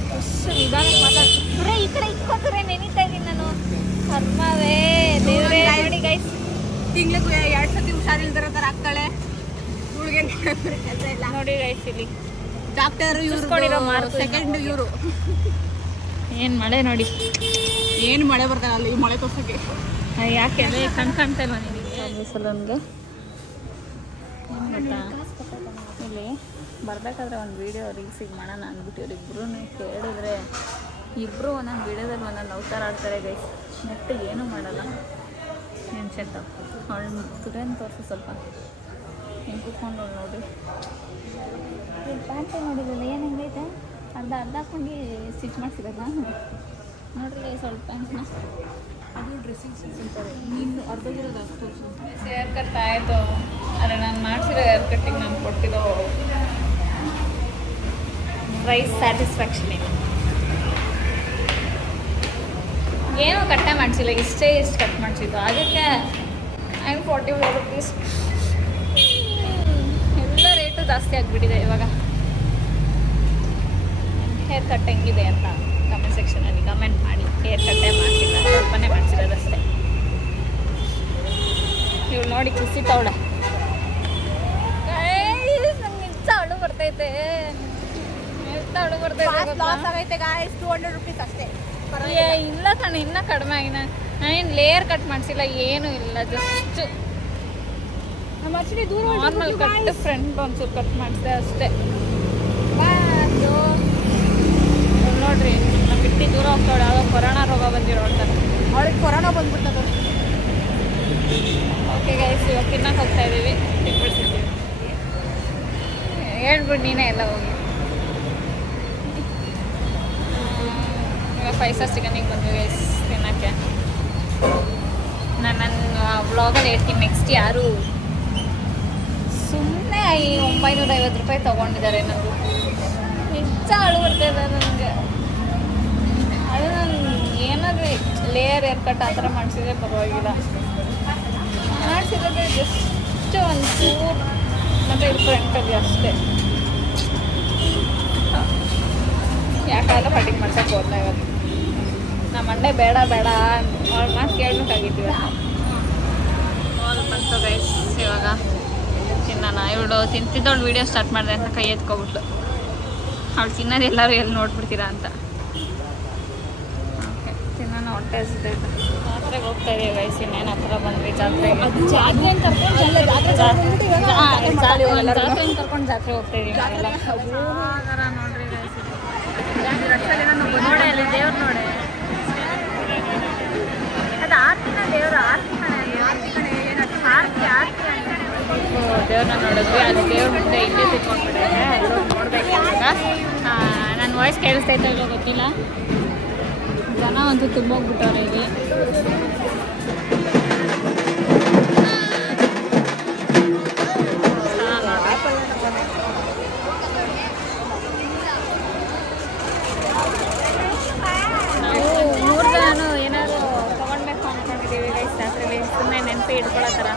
ನಿಧಾನಕ್ಕೆ ಮಾತಾಡ್ತಾರೆ ಈ ಕಡೆ ಇಕ್ಕೋತಾರೆ ನೆನಿತಾ ಇದೀನಿ ನಾನು ಕರ್ಮವೇ ದೇವ್ರೇ ನೋಡಿ ಗೈಸ್ ತಿಂಗ್ಳಿಗೆ 2 ಸತಿ ಹುಷಾರಿಲ್ದಿರೋ ಥರ ಆಗ್ತಾಳೆ ಇವಳಿಗೆ ಕೆಲಸ ಇಲ್ಲ ನೋಡಿ ಗೈಸ್ ಇಲ್ಲಿ ಡಾಕ್ಟರ್ ಇಸ್ಕೊಂಡಿರೋ ಇವರು ಸೆಕೆಂಡ್ ಇವರು ಏನು ಮಳೆ ನೋಡಿ ಏನು ಮಳೆ ಬರ್ತಾರೆ ಅಲ್ಲಿ ಈ ಮಳೆ ತೋರ್ಸಕ್ಕೆ ಯಾಕೆ ಅದೇ ಕಾಣ್ತಾ ಇಲ್ವಾ ನಿನಗೆ ಸಲೂನ್ಗೆ ಏನು ಗೊತ್ತಾ ಇಲ್ಲಿ ಬರಬೇಕಾದ್ರೆ ಒಂದು ವೀಡಿಯೋ ರೀಲ್ಸಿಗೆ ಮಾಡೋಣ ಅಂದ್ಬಿಟ್ಟು ಇವ್ರಿಬ್ರು ಕೇಳಿದ್ರೆ ಇಬ್ಬರು ಒಂದೊಂದು ವೀಡಿಯೋದಲ್ಲಿ ಒಂದೊಂದು ಅವತಾರ ಆಡ್ತಾರೆ ಗೈಸ್ ನೆಟ್ಟಿಗೆ ಏನೂ ಮಾಡಲ್ಲ ನೆನ್ಸೆಟ್ಟು ಅವಳು ತುರೇನು ತೋರಿಸು ಸ್ವಲ್ಪ ಹೆಂಗೆ ಕೂತ್ಕೊಂಡು ನೋಡಿ ಪ್ಯಾಂಟೇ ನೋಡಿದ್ರಲ್ಲ ಏನು ಹೆಂಗೈತೆ ಅರ್ಧ ಹಾಕೊಂಡು ಸ್ಟಿಚ್ ಮಾಡಿಸಿರಲ್ಲ ನೋಡ್ರಿ ಸ್ವಲ್ಪ ಪ್ಯಾಂಟ್ನ ಅದು ಡ್ರೆಸ್ಸಿಂಗ್ ಸೆನ್ಸ್ ಅಂತಾರೆ ನೀನು ಅರ್ಧಗಿರೋದು ಅಷ್ಟು ಹೇರ್ ಕಟ್ ಆಯಿತು ಆದರೆ ನಾನು ಮಾಡಿಸಿರೋ ಹೇರ್ ಕಟ್ಟಿಗೆ ನಾನು ಕೊಟ್ಟಿರೋ ಪ್ರೈಸ್ ಸ್ಯಾಟಿಸ್ಫ್ಯಾಕ್ಷನ್ ಏನೂ ಕಟ್ಟೆ ಮಾಡಿಸಿಲ್ಲ ಇಷ್ಟು ಕಟ್ ಮಾಡಿಸಿದ್ದು ಅದಕ್ಕೆ $44 ರೂಪೀಸ್ ಎಲ್ಲ ರೇಟು ಜಾಸ್ತಿ ಆಗಿಬಿಟ್ಟಿದೆ ಇವಾಗ ಹೇರ್ ಕಟ್ ಹೆಂಗಿದೆ ಅಂತ ಕಮೆಂಟ್ ಸೆಕ್ಷನಲ್ಲಿ ಕಮೆಂಟ್ ಮಾಡಿ ಹೇರ್ ಕಟ್ಟೆ ಮಾಡಿಸಿಲ್ಲ ಸ್ವಲ್ಪನೇ ಮಾಡಿಸಿರೋದಷ್ಟೇ ಇವಳು ನೋಡಿ ಕಿಸಿ ತವಳ ನಂಗೆ ನಿಜ ಅಳು ಬರ್ತೈತೆ ಅಳು ಬರ್ತೈತೆ ಲಾಸ್ ಆಗೈತೆ ಗಾಯ್ಸ್ 200 ರೂಪೀಸ್ ಅಷ್ಟೇ ಇಲ್ಲ ಕಣ ಇನ್ನೂ ಕಡಿಮೆ ಆಗಿನ ನಾನೇನು ಲೇಯರ್ ಕಟ್ ಮಾಡಿಸಿಲ್ಲ ಏನೂ ಇಲ್ಲ ಜಸ್ಟ್ ನಮ್ಮ ಅಚ್ಚರಿ ದೂರ ನಾರ್ಮಲ್ ಕಟ್ ಫ್ರಂಟ್ ಒಂಚೂರು ಕಟ್ ಮಾಡಿಸಿದೆ ಅಷ್ಟೇ ನೋಡ್ರಿ ನಮ್ಮ ಬಿಟ್ಟು ದೂರ ಹೋಗ್ತಾಳೆ ಯಾವುದೋ ಕೊರೋನಾ ರೋಗ ಬಂದಿರೋ ಅಂತಾರೆ ಅವಳಿಗೆ ಕೊರೋನಾ ಬಂದ್ಬಿಟ್ಟದ ಓಕೆ ಗೈಸ್ ಇವಾಗ ತಿನ್ನಕ್ಕೆ ಹೋಗ್ತಾ ಇದ್ದೀವಿ ತಿನ್ಬಿಡ್ಸಿದ್ದೀವಿ ಹೇಳ್ಬಿಟ್ಟು ನೀನೇ ಎಲ್ಲ ಹೋಗಿ ಇವಾಗ 5 ಸ್ಟಾರ್ ಚಿಕನಿಗೆ ಬಂದ್ವಿ ಗೈಸ್ ತಿನ್ನೋಕ್ಕೆ ನಾನು ನನ್ನ ವ್ಲಾಗಲ್ಲಿ ಹೇಳ್ತೀನಿ ನೆಕ್ಸ್ಟ್ ಯಾರು ಸುಮ್ಮನೆ 950 ರೂಪಾಯಿ ತೊಗೊಂಡಿದ್ದಾರೆ ನನಗೆ ನಿಜ ಅಳು ಬರ್ತಾಯಿದೆ ನನಗೆ ಅದು ನಾನು ಏನಾದರೂ ಲೇಯರ್ ಹೇರ್ ಕಟ್ ಆ ಥರ ಮಾಡಿಸಿದ್ರೆ ಪರವಾಗಿಲ್ಲ ಮಾಡಿಸಿದ್ರೆ ಜಸ್ಟ್ ಒಂದು ಚೂರು ಮತ್ತು ಇದು ಫ್ರಂಟಲ್ಲಿ ಅಷ್ಟೇ ಯಾಕಾಗಲ್ಲ ಕಟಿಂಗ್ ಮಾಡ್ಸಕ್ಕೆ ಹೋದ್ನ ಇವತ್ತು ನಮ್ಮ ಅಣ್ಣೆ ಬೇಡ ಬೇಡ ಅವ್ರ ಮಾತು ಕೇಳಬೇಕಾಗಿದ್ದೀವಿ ಕಾಲ್ ಬಂತು ಗೈಸ್ ಇವಾಗ ತಿನ್ನೋಣ ಇವಳು ತಿಂತಿದ್ದವಳು ವೀಡಿಯೋ ಸ್ಟಾರ್ಟ್ ಮಾಡಿದೆ ಅಂತ ಕೈ ಎತ್ಕೊಬಿಟ್ಲು ಅವಳು ತಿನ್ನೋದು ಎಲ್ಲರೂ ಎಲ್ಲಿ ನೋಡ್ಬಿಡ್ತೀರಾ ಅಂತ ಓಕೆ ತಿನ್ನೋಣ ಹೊಟ್ಟೆ ಹಸಿತೈತೆ ಜಾತ್ರೆಗೆ ಹೋಗ್ತಾ ಇದೀವಿ ಗೈಸ್ ಇನ್ನೇನು ಹತ್ರ ಬಂದ್ವಿ ಜಾತ್ರೆಗೆ ಜಾತ್ರೆ ಕರ್ಕೊಂಡು ಜಾತ್ರೆ ಹೋಗ್ತಾ ಇದೀವಿ ನಾವೆಲ್ಲ ನೋಡ್ರಿ ಗೈಸ್ ನೋಡಿ ಅಲ್ಲಿ ದೇವ್ರು ನೋಡಿ ಅದು ಆರ್ತಿನ ದೇವರು ದೇವ್ರನ್ನ ನೋಡಿದ್ವಿ ಅಲ್ಲಿ ದೇವ್ರ ಮುಂದೆ ಇಲ್ಲೇ ತಿಳ್ಕೊಂಡ್ಬಿಟ್ಟಿದೆ ಎಲ್ಲರೂ ನೋಡ್ಬೇಕು ಇವಾಗ ನನ್ನ ವಾಯ್ಸ್ ಕೇಳಿಸ್ತೈತೆ ಇಲ್ಲೋ ಗೊತ್ತಿಲ್ಲ ಜನ ಅಂತೂ ತುಂಬೋಗ್ಬಿಟ್ಟವ್ರೆ ಇಲ್ಲಿ ನಾವು 3 ಜನ ಏನಾದ್ರು ತೊಗೊಳ್ಬೇಕು ಅಂದ್ಕೊಂಡಿದ್ದೀವಿ ಗೈಸ್ ಜಾತ್ರೆಲಿ ಸುಮ್ಮನೆ ನೆನಪಿ ಇಟ್ಕೊಳ್ಳೋ ಥರ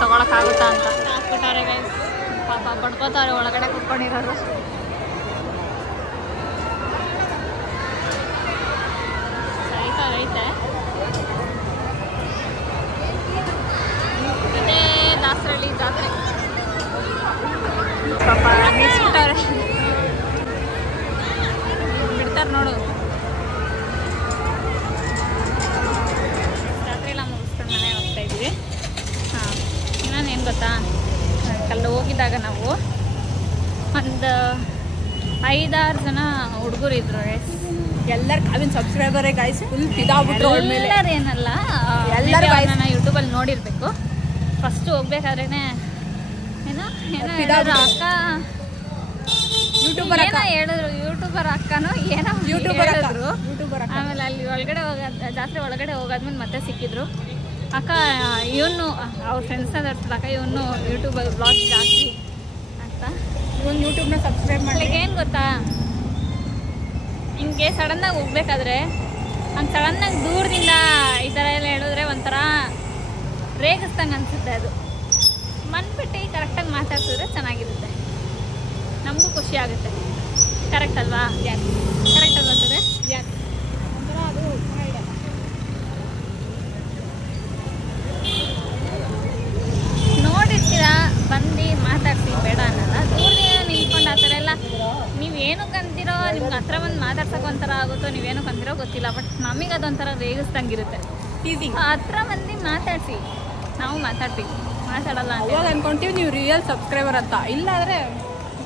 ತೊಗೊಳಕ್ಕಾಗುತ್ತಾ ಅಂತ ಹಾಕ್ಬಿಟ್ಟಾರೆ ಗೈಸ್ ಪಾಪ ಪಡ್ಕೋತಾರೆ ಒಳಗಡೆ ಕುತ್ಕೊಂಡಿರೋರು ಐತೆ ಇದೇ ದಾಸರಳ್ಳಿ ಜಾತ್ರೆ ಪಾಪ ನಿಲ್ಸ್ಬಿಟ್ಟಾರೆ ಬಿಡ್ತಾರೆ ನೋಡು ಜಾತ್ರೆ ಎಲ್ಲ ಮುಗಿಸ್ಕೊಂಡು ಮನೆ ಹೋಗ್ತಾ ಇದ್ವಿ ಹಾಂ ಇನ್ನೊಂದೇನು ಗೊತ್ತಾ ಕಲ್ಲು ಹೋಗಿದ್ದಾಗ ನಾವು ಒಂದು 5-6 ಜನ ಹುಡುಗರು ಇದ್ರು ಎಲ್ಲರ ಕಾವಿನ ಸಬ್ಸ್ಕ್ರೈಬರೇ ಗಾಯ್ಸ್ ಫುಲ್ ಇದಾಗ್ಬಿಟ್ರು ಅವ್ರ ಮೇಲೆ ಏನಲ್ಲ ಎಲ್ಲರೂ ನಾನು ಯೂಟ್ಯೂಬಲ್ಲಿ ನೋಡಿರ್ಬೇಕು ಫಸ್ಟ್ ಹೋಗ್ಬೇಕಾದ್ರೇನೆ ಏನೋ ಹೇಳಿದ್ರು ಅಕ್ಕ ಯೂಟ್ಯೂಬರ್ ಏನೋ ಹೇಳಿದ್ರು ಯೂಟ್ಯೂಬರ್ ಅಕ್ಕನೋ ಏನೋ ಹೇಳಿದ್ರು ಆಮೇಲೆ ಅಲ್ಲಿ ಒಳಗಡೆ ಜಾತ್ರೆ ಒಳಗಡೆ ಹೋಗಾದ್ಮೇಲೆ ಮತ್ತೆ ಸಿಕ್ಕಿದ್ರು ಅಕ್ಕ ಇವನು ಅವ್ರ ಫ್ರೆಂಡ್ಸ್ನ ತರ್ಸಲ್ಲ ಅಕ್ಕ ಇವನು ಯೂಟ್ಯೂಬಲ್ಲಿ ಬ್ಲಾಗ್ ಹಾಕಿ ಅಂತ ಇವನು ಯೂಟ್ಯೂಬ್ನ ಸಬ್ಸ್ಕ್ರೈಬ್ ಮಾಡಿ ಏನು ಗೊತ್ತಾ ಹಿಂಗೆ ಸಡನ್ನಾಗಿ ಹೋಗ್ಬೇಕಾದ್ರೆ ಹಂಗೆ ಸಡನ್ನಾಗಿ ದೂರದಿಂದ ಈ ಥರ ಎಲ್ಲ ಹೇಳಿದ್ರೆ ಒಂಥರ ರೇಗಿಸ್ದಂಗೆ ಅನಿಸುತ್ತೆ. ಅದು ಮನ್ಬಿಟ್ಟು ಕರೆಕ್ಟಾಗಿ ಮಾತಾಡ್ಸಿದ್ರೆ ಚೆನ್ನಾಗಿರುತ್ತೆ, ನಮಗೂ ಖುಷಿ ಆಗುತ್ತೆ. ಕರೆಕ್ಟ್ ಅಲ್ವಾ? ಕರೆಕ್ಟ್ ಅಲ್ವಾ ಸರ್? ಒಂಥರ ಅದು ಚೆನ್ನಾಗಿದೆ. ನೋಡಿರ್ತೀರಾ, ಬಂದು ಮಾತಾಡ್ತೀವಿ ಬೇಡ ಅನ್ನಲ್ಲ. ದೂರದಿಂದ ನಿಂತ್ಕೊಂಡು ಆ ಥರ ಎಲ್ಲ ನೀವೇನಕ್ಕೆ ಅಂತೀರೋ, ನಿಮ್ಗೆ ಹತ್ರ ಬಂದು ಮಾತಾಡ್ಸೋಕೆ ಒಂಥರ ಆಗುತ್ತೋ, ನೀವೇನಕ್ಕೆ ಅಂತೀರೋ ಗೊತ್ತಿಲ್ಲ. ಬಟ್ ನಮಗೆ ಅದೊಂಥರ ರೇಗಿಸ್ದಂಗಿರುತ್ತೆ. ಟೀಸಿಂಗ್. ಹತ್ರ ಬಂದು ಮಾತಾಡಿಸಿ, ನಾವು ಮಾತಾಡ್ತೀವಿ, ಮಾತಾಡಲ್ಲ ಅಂತ ಅವಾಗ ಅನ್ಕೊಂತೀವಿ ನೀವು ರಿಯಲ್ ಸಬ್ಸ್ಕ್ರೈಬರ್ ಅಂತ. ಇಲ್ಲಾಂದರೆ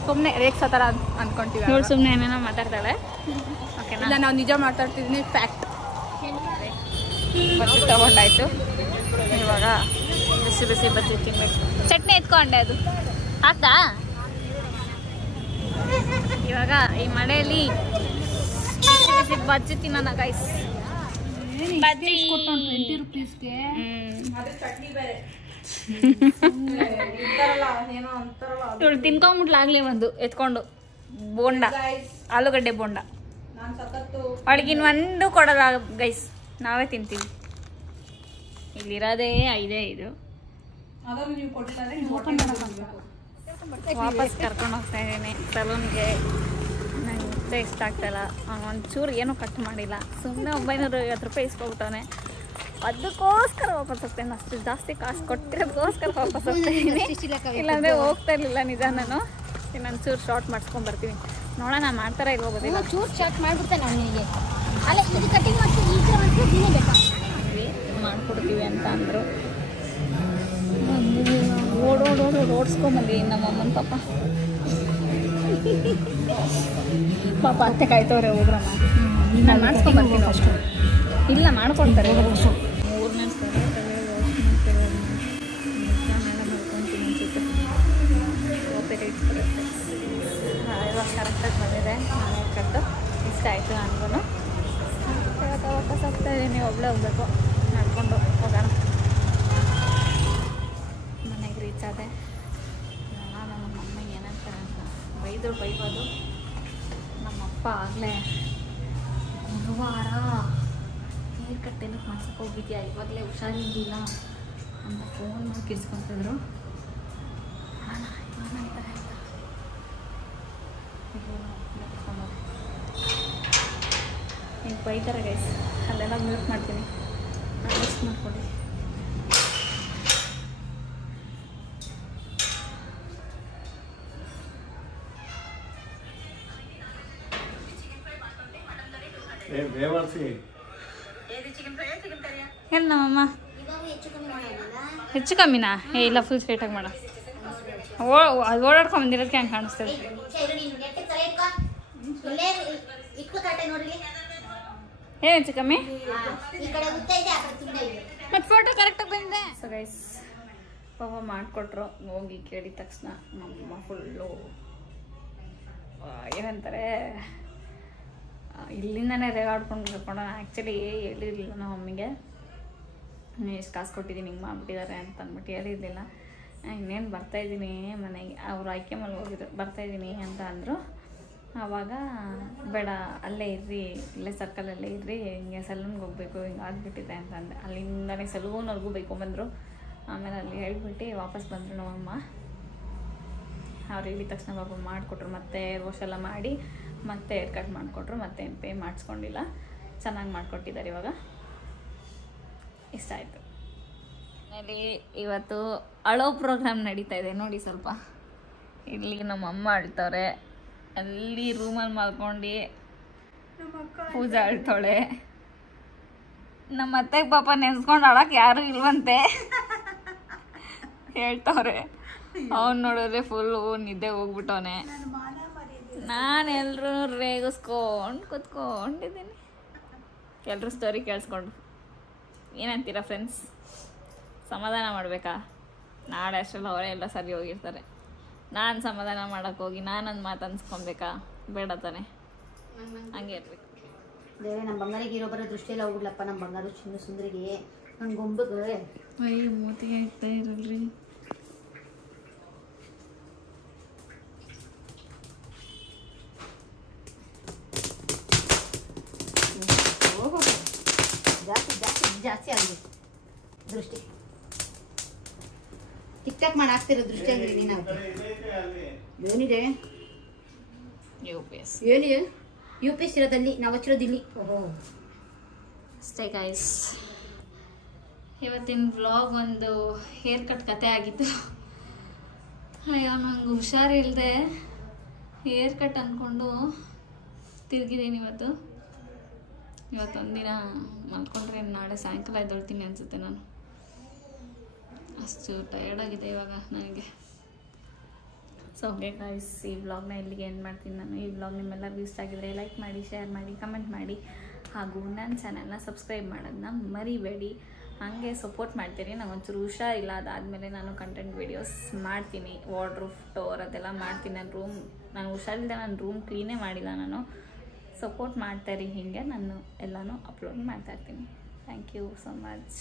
ಸುಮ್ಮನೆ ರೇಕ್ಸೋ ಥರ ಅನ್ಕೊಂತೀವಿ. ಇವಳು ಸುಮ್ಮನೆ ಏನೇನೋ ಮಾತಾಡ್ತಾಳೆ. ಓಕೆನಾ? ಇಲ್ಲ, ನಾವು ನಿಜ ಮಾತಾಡ್ತಿದ್ದೀನಿ, ಫ್ಯಾಕ್ಟ್. ಬಜ್ಜಿ ತಗೊಂಡಾಯ್ತು. ಇವಾಗ ಬಿಸಿ ಬಿಸಿ ಬಜ್ಜಿ ತಿನ್ಬೇಕು. ಚಟ್ನಿ ಎತ್ಕೊಂಡೆ, ಅದು ಹಾಕ್ದಾ? ಇವಾಗ ಈ ಮಳೆಯಲ್ಲಿ ಬಿಸಿ ಬಿಸಿ ಬಜ್ಜಿ ತಿನ್ನೋಣ ಗೈಸ್. ಬಜ್ಜಿ 20 ರೂಪೀಸ್ಗೆ. ಇವಳು ತಿನ್ಕೊಂಬಿಟ್ಲಾಗ್ಲಿ ಒಂದು ಎತ್ಕೊಂಡು ಬೋಂಡ, ಆಲೂಗಡ್ಡೆ ಬೋಂಡ. ಅವಳಿಗೆ ಇನ್ನೊಂದು ಕೊಡಲ್ಲ ಗೈಸ್, ನಾವೇ ತಿಂತೀವಿ. ಇಲ್ಲಿರೋದೇ 5 ವಾಪಸ್ ಕರ್ಕೊಂಡು ಹೋಗ್ತಾ ಇದ್ದೀನಿ ಸಲೂನ್ಗೆ. ನಂಗೆ ಮತ್ತೆ ಇಷ್ಟ ಆಗ್ತಾಯಿಲ್ಲ. ಒಂಚೂರು ಏನೂ ಕಟ್ ಮಾಡಿಲ್ಲ, ಸುಮ್ಮನೆ 950 ರೂಪಾಯಿ ಇಸ್ಕೊಬಿಟ್ಟವನೆ. ಅದಕ್ಕೋಸ್ಕರ ವಾಪಸ್ ಹೋಗ್ತೇನೆ. ಅಷ್ಟು ಜಾಸ್ತಿ ಕಾಸು ಕೊಟ್ಟಿರೋದಕ್ಕೋಸ್ಕರ ವಾಪಸ್ ಹೋಗ್ತಾಯಿದ್ದೀನಿ. ಇಲ್ಲಾಂದರೆ ಹೋಗ್ತಾ ಇರಲಿಲ್ಲ ನಿಜ. ನಾನು ಇನ್ನೊಂದು ಚೂರು ಶಾರ್ಟ್ ಮಾಡಿಸ್ಕೊಂಡ್ಬರ್ತೀವಿ. ನೋಡೋಣ ಮಾಡ್ತಾರ ಇಲ್ವೋ ಗೊತ್ತಿಲ್ಲ. ಚೂರು ಶಾರ್ಟ್ ಮಾಡ್ಬಿಡ್ತೇನೆ ನಾನು ನಿನಗೆ. ಅಲ್ಲ, ಇದು ಕಟಿಂಗ್ ಮಾಡ್ತೀವಿ, ಈ ಥರ ಮಾಡ್ತೀವಿ, ನೀನೇ ಬೇಕಾ ಮಾಡ್ಕೊಡ್ತೀವಿ ಅಂತ ಅಂದರು. ಓಡಿಸ್ಕೊಂಬಂದ್ವಿ ನಮ್ಮಮ್ಮನ ಪಾಪ ಅತ್ತೆ ಕಾಯ್ತವ್ರೆ. ಹೋಗ್ರಮ್ಮ, ನಾನು ಮಾಡಿಸ್ಕೊಂಬರ್ತೀನಿ ಅಷ್ಟು. ಇಲ್ಲ ಮಾಡ್ಕೊಡ್ತಾರೆ. 3ನೇ ಸಲ ಇವಾಗ ಕರೆಕ್ಟಾಗಿ ಬಂದಿದೆ. ಮನೆ ಕಟ್ಟು ಇಷ್ಟ ಆಯಿತು ನನಗೂ. ವಾಪಸ್ ಹೋಗ್ತಾ ಇದ್ದೀನಿ. ಒಬ್ಬಳೇ ಹೋಗ್ಬೇಕು, ನಡ್ಕೊಂಡು ಹೋಗೋಣ. ಮನೆಗೆ ರೀಚ್ ಆದೆ. ನಮ್ಮ ಅಮ್ಮ ಏನಂತಾರೆ ಅಂತ ಬೈಬೋದು. ನಮ್ಮಪ್ಪ ಆಗಲೇ ಗುರುವಾರ ಹೇರ್ ಕಟ್ ಏನಕ್ಕೆ ಮಾಡ್ಸಕ್ಕೆ ಹೋಗಿದ್ಯಾ, ಇವಾಗಲೇ ಹುಷಾರಿಲ್ಲ ಅಂತ ಫೋನ್ ಮಾಡಿ ಕಿರ್ಸ್ಕೊತಿದ್ರು. ಏನಂತಾರೆ ಅಂತ ಹಿಂಗೆ ಬೈತಾರೆ ಗೈಸ್. ಅಲ್ಲೆಲ್ಲ ಮ್ಯೂಟ್ ಮಾಡ್ತೀನಿ, ಅಡ್ಜಸ್ಟ್ ಮಾಡ್ಕೊಳ್ಳಿ. ಏನು ನಮ್ಮಮ್ಮ ಹೆಚ್ಚು ಕಮ್ಮಿನಾ? ಇಲ್ಲ, ಫುಲ್ ಸ್ಟ್ರೇಟಾಗಿ ಮಾಡ. ಅದು ಓಡಾಡ್ಕೊಂಬಂದಿರೋದಕ್ಕೆ ಹಂಗೆ ಕಾಣಿಸ್ತದೆ. ಏನು ಹೆಚ್ಚು ಕಮ್ಮಿ? ಮತ್ತು ಫೋಟೋ ಕರೆಕ್ಟಾಗಿ ಬಂದಿದೆ. ಸೊ ಗೈಸ್, ಪಾಪ ಮಾಡಿಕೊಟ್ರು. ಹೋಗಿ ಕೇಳಿದ ತಕ್ಷಣ ನಮ್ಮಮ್ಮ ಫುಲ್ಲು ಏನಂತಾರೆ, ಇಲ್ಲಿಂದನೇ ರೇಗಾಡ್ಕೊಂಡು ಕರ್ಕೊಂಡೋಣ. ಆ್ಯಕ್ಚುಲಿ ಹೇಳಿರಲಿಲ್ಲ ನಮ್ಮ ಮಮ್ಮಿಗೆ, ಎಷ್ಟು ಕಾಸು ಕೊಟ್ಟಿದ್ದೀನಿ, ಹಿಂಗೆ ಮಾಡಿಬಿಟ್ಟಿದ್ದಾರೆ ಅಂತ ಅಂದ್ಬಿಟ್ಟು ಹೇಳಿರಲಿಲ್ಲ. ಇನ್ನೇನು ಬರ್ತಾಯಿದ್ದೀನಿ ಮನೆಗೆ, ಅವರು ಆಯ್ಕೆ ಮೇಲೆ ಹೋಗಿದ್ರು. ಬರ್ತಾಯಿದ್ದೀನಿ ಅಂತ ಅಂದರು. ಆವಾಗ ಬೇಡ, ಅಲ್ಲೇ ಇರ್ರಿ, ಇಲ್ಲೇ ಸರ್ಕಲಲ್ಲೇ ಇರ್ರಿ, ಹಿಂಗೆ ಸಲೂನ್ಗೆ ಹೋಗ್ಬೇಕು, ಹಿಂಗೆ ಆಗಿಬಿಟ್ಟಿದೆ ಅಂತ ಅಂದೆ. ಅಲ್ಲಿಂದನೇ ಸಲೂನ್ವರೆಗೂ ಬೈಕೊಂಬಂದರು. ಆಮೇಲೆ ಅಲ್ಲಿ ಹೇಳ್ಬಿಟ್ಟು ವಾಪಸ್ ಬಂದರು ನಮ್ಮಮ್ಮ. ಅವ್ರು ಹೇಳಿದ ತಕ್ಷಣ ಪಾಪ ಮಾಡಿಕೊಟ್ರು. ಮತ್ತೆ ವಾಶ್ ಎಲ್ಲ ಮಾಡಿ ಮತ್ತೆ ಹೇರ್ ಕಟ್ ಮಾಡಿಕೊಟ್ರು. ಮತ್ತೆ ಪೇ ಮಾಡಿಸ್ಕೊಂಡಿಲ್ಲ, ಚೆನ್ನಾಗಿ ಮಾಡಿಕೊಟ್ಟಿದ್ದಾರೆ. ಇವಾಗ ಇಷ್ಟ ಆಯಿತು. ಅಲ್ಲಿ ಇವತ್ತು ಅಳೋ ಪ್ರೋಗ್ರಾಮ್ ನಡೀತಾ ಇದೆ ನೋಡಿ. ಸ್ವಲ್ಪ ಇಲ್ಲಿ ನಮ್ಮಮ್ಮ ಅಳ್ತವ್ರೆ, ಅಲ್ಲಿ ರೂಮಲ್ಲಿ ಮಾಡ್ಕೊಂಡು ಪೂಜಾ ಅಳ್ತಾಳೆ. ನಮ್ಮ ಅತ್ತೆಗೆ ಪಾಪ ನೆನೆಸ್ಕೊಂಡು ಅಳಕ್ಕೆ ಯಾರೂ ಇಲ್ವಂತೆ ಹೇಳ್ತವ್ರೆ. ಅವ್ನು ನೋಡಿದ್ರೆ ಫುಲ್ಲು ನಿದ್ದೆ ಹೋಗ್ಬಿಟ್ಟವನೆ. ನಾನು ಎಲ್ಲರೂ ರೇಗಿಸ್ಕೊಂಡು ಕೂತ್ಕೊಂಡಿದ್ದೀನಿ. ಎಲ್ಲರೂ ಸ್ಟೋರಿ ಕೇಳಿಸ್ಕೊಂಡು ಏನಂತೀರಾ ಫ್ರೆಂಡ್ಸ್? ಸಮಾಧಾನ ಮಾಡಬೇಕಾ? ನಾಳೆ ಅಷ್ಟರಲ್ಲಿ ಅವರೇ ಎಲ್ಲ ಸರಿ ಹೋಗಿರ್ತಾರೆ. ನಾನು ಸಮಾಧಾನ ಮಾಡೋಕ್ಕೋಗಿ ನಾನೊಂದು ಮಾತು ಅನ್ಸ್ಕೊಬೇಕಾ? ಬೇಡ ತಾನೆ, ಹಂಗೆ ಇರ್ಬೇಕು. ದೇವೇ, ನಮ್ಮ ಬಂಗಾರಿಗೆ ಇರೋ ಬರೋ ದೃಷ್ಟಿಯೆಲ್ಲ ಹೋಗ್ಬಿಡ್ಲಪ್ಪ. ನಮ್ಮ ಬಂಗಾರ ಚಿನ್ನ ಸುಂದರಿಗೆ ನನ್ನ ಗೊಂಬಗೆ ಮೂತಿಗೆ ಆಗ್ತಾ ಇರಲ್ರಿ. ಜಾಸ್ತಿ ಆಗಿದೆ ದೃಷ್ಟಿ. ಟಿಕ್ ಟಾಕ್ ಮಾಡಿ ಹಾಕ್ತಿರೋ ದೃಷ್ಟಿ ಅಂದ್ರೆ ನೀನು ಏನಿದೆ ಏನಿದೆ UPS ಇರೋದಲ್ಲಿ ನಾವು ಹಚ್ಚಿರೋದು ಇಲ್ಲಿ. ಓಹೋ ಅಷ್ಟೇ ಗೈಸ್, ಇವತ್ತಿನ ವ್ಲಾಗ್ ಒಂದು ಹೇರ್ ಕಟ್ ಕತೆ ಆಗಿತ್ತು. ಅಯ್ಯೋ ನಂಗೆ ಹುಷಾರಿಲ್ಲದೆ ಹೇರ್ ಕಟ್ ಅಂದ್ಕೊಂಡು ತಿರುಗಿದ್ದೀನಿ. ಇವತ್ತೊಂದಿನ ಮಲ್ಕೊಂಡ್ರೆ ನಾಳೆ ಸಾಯಂಕಾಲ ಎದ್ದೊಳ್ತೀನಿ ಅನಿಸುತ್ತೆ. ನಾನು ಅಷ್ಟು ಟಯರ್ಡಾಗಿದೆ ಇವಾಗ ನನಗೆ. ಸೊ ಓಕೆ ಗೈಸ್, ಈ ವ್ಲಾಗ್ನ ಇಲ್ಲಿಗೆ ಎಂಡ್ ಮಾಡ್ತೀನಿ ನಾನು. ಈ ವ್ಲಾಗ್ ನಿಮ್ಮೆಲ್ಲರಿಗೂ ಇಷ್ಟ ಆಗಿದ್ರೆ ಲೈಕ್ ಮಾಡಿ, ಶೇರ್ ಮಾಡಿ, ಕಮೆಂಟ್ ಮಾಡಿ, ಹಾಗೂ ನನ್ನ ಚಾನಲ್ನ ಸಬ್ಸ್ಕ್ರೈಬ್ ಮಾಡೋದನ್ನ ಮರಿಬೇಡಿ. ಹಾಗೆ ಸಪೋರ್ಟ್ ಮಾಡ್ತೀರಿ. ನಾನು ಒಂಚೂರು ಹುಷಾರಿಲ್ಲ, ಅದಾದಮೇಲೆ ನಾನು ಕಂಟೆಂಟ್ ವೀಡಿಯೋಸ್ ಮಾಡ್ತೀನಿ, ವಾರ್ಡ್ರೂಫ್ ಟೋರ್ ಅದೆಲ್ಲ ಮಾಡ್ತೀನಿ. ನಾನು ಹುಷಾರಿಲ್ಲದೆ ನಾನು ರೂಮ್ ಕ್ಲೀನೇ ಮಾಡಿಲ್ಲ. ನಾನು ಸಪೋರ್ಟ್ ಮಾಡ್ತಾಯಿರಿ, ಹೀಗೆ ನಾನು ಎಲ್ಲನೂ ಅಪ್ಲೋಡ್ ಮಾಡ್ತಾಯಿರ್ತೀನಿ. Thank you so much.